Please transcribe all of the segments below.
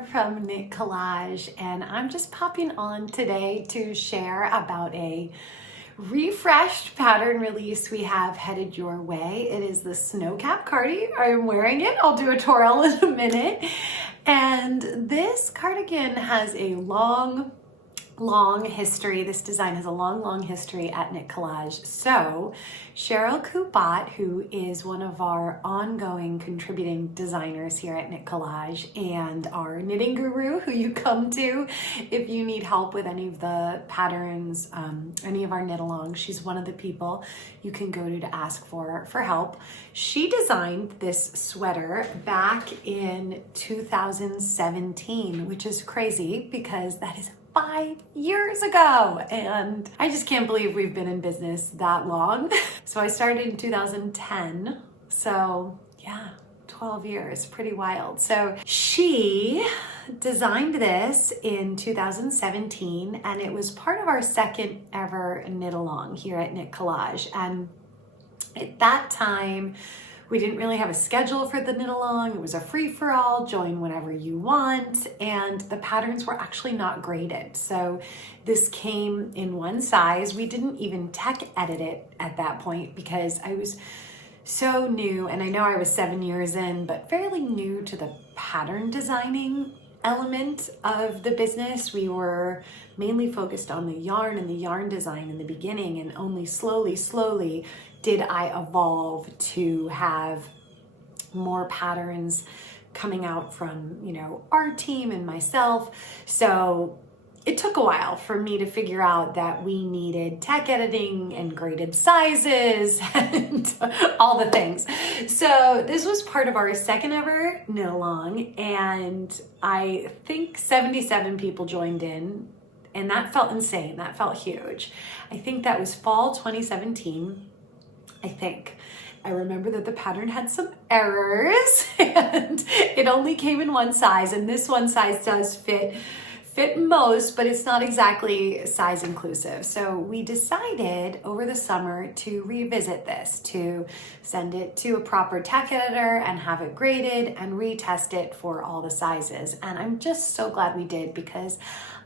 here from Knit Collage, and I'm just popping on today to share about a refreshed pattern release we have headed your way. It is the Snowcap Cardi. I'm wearing it. I'll do a twirl in a minute. And this cardigan has a long history. This design has a long history at Knit Collage. So Cheryl Kubat, who is one of our ongoing contributing designers here at Knit Collage and our knitting guru who you come to if you need help with any of the patterns, any of our knit alongs, she's one of the people you can go to ask for help. She designed this sweater back in 2017, which is crazy because that is 5 years ago, and I just can't believe we've been in business that long. So I started in 2010, so yeah, 12 years, pretty wild. So she designed this in 2017, and it was part of our second ever knit along here at Knit Collage. And at that time, we didn't really have a schedule for the knit along. It was a free-for-all, join whenever you want, and the patterns were actually not graded. So this came in one size. We didn't even tech edit it at that point because I was so new, and I know I was 7 years in, but fairly new to the pattern designing element of the business. We were mainly focused on the yarn and the yarn design in the beginning, and only slowly did I evolve to have more patterns coming out from, our team and myself. So it took a while for me to figure out that we needed tech editing and graded sizes and all the things. So this was part of our second ever knit along, and I think 77 people joined in, and that felt insane. That felt huge. I think that was fall 2017. I think. I remember that the pattern had some errors and it only came in one size, and this one size does fit most, but it's not exactly size inclusive. So we decided over the summer to revisit this, to send it to a proper tech editor and have it graded and retest it for all the sizes. And I'm just so glad we did, because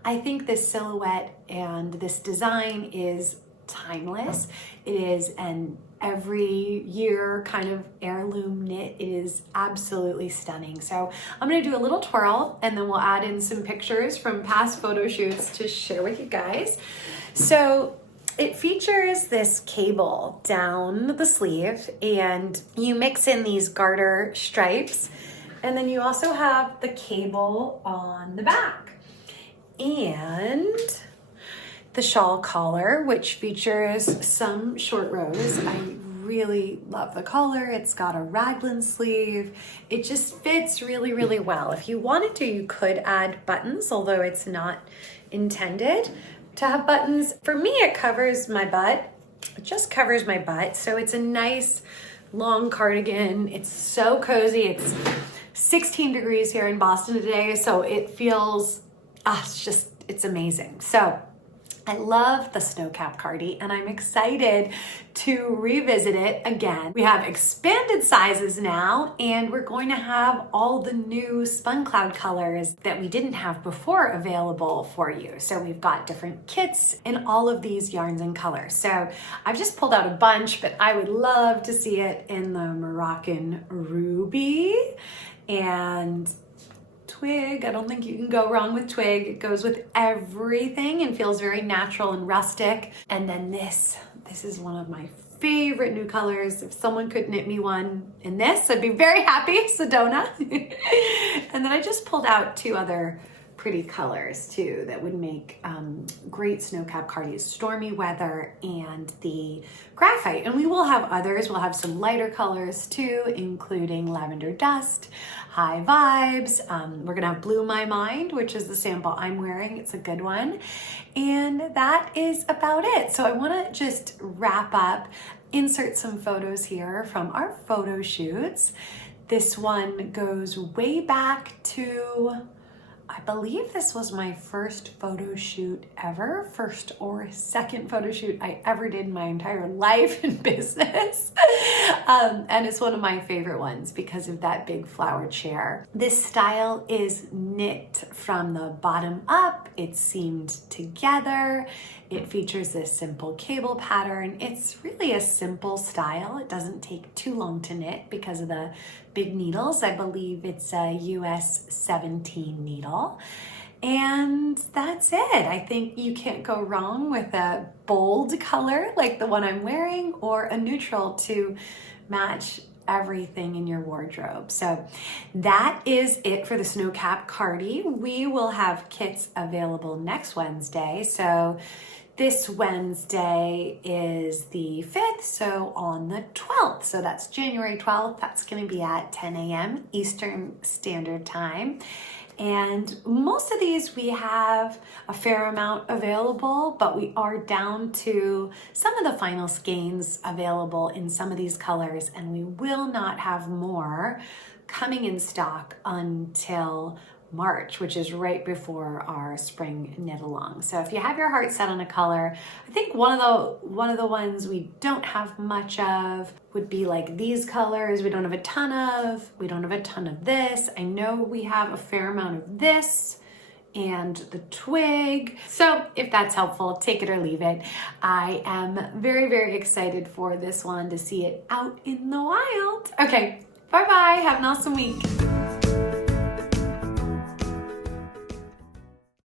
I think this silhouette and this design is timeless. It is an every year kind of heirloom knit. It is absolutely stunning. So I'm going to do a little twirl, and then we'll add in some pictures from past photo shoots to share with you guys. So it features this cable down the sleeve, and you mix in these garter stripes, and then you also have the cable on the back. And the shawl collar, which features some short rows. I really love the collar. It's got a raglan sleeve. It just fits really well. If you wanted to, you could add buttons, although it's not intended to have buttons. For me, it covers my butt. It just covers my butt. So it's a nice long cardigan. It's so cozy. It's 16 degrees here in Boston today, so it feels, it's amazing. So I love the Snowcap Cardi, and I'm excited to revisit it again. We have expanded sizes now, and we're going to have all the new Spun Cloud colors that we didn't have before available for you. So we've got different kits in all of these yarns and colors. So I've just pulled out a bunch, but I would love to see it in the Moroccan Ruby and twig. I don't think you can go wrong with twig. It goes with everything and feels very natural and rustic. And then this is one of my favorite new colors. If someone could knit me one in this, I'd be very happy. Sedona. And then I just pulled out two other pretty colors too that would make great Snowcap Cardis: Stormy Weather and the Graphite. And we will have others. We'll have some lighter colors too, including Lavender Dust, High Vibes. We're gonna have Blew My Mind, which is the sample I'm wearing. It's a good one. And that is about it. So I wanna just wrap up, insert some photos here from our photo shoots. This one goes way back to I believe this was my first photo shoot ever, first or second photo shoot I ever did in my entire life in business. And it's one of my favorite ones because of that big flower chair. This style is knit from the bottom up. It's seamed together. It features this simple cable pattern. It's really a simple style. It doesn't take too long to knit because of the big needles. I believe it's a US 17 needle. And that's it. I think you can't go wrong with a bold color like the one I'm wearing or a neutral to match everything in your wardrobe. So that is it for the Snowcap Cardi. We will have kits available next Wednesday. So this Wednesday is the 5th, so on the 12th. So that's January 12th. That's going to be at 10 a.m. Eastern Standard Time. And most of these we have a fair amount available, but we are down to some of the final skeins available in some of these colors, and we will not have more coming in stock until March, which is right before our spring knit along. So if you have your heart set on a color, I think one of the ones we don't have much of would be like these colors. We don't have a ton of. We don't have a ton of this. I know we have a fair amount of this and the twig. So if that's helpful, take it or leave it. I am very, very excited for this one to see it out in the wild. Okay, bye-bye. Have an awesome week.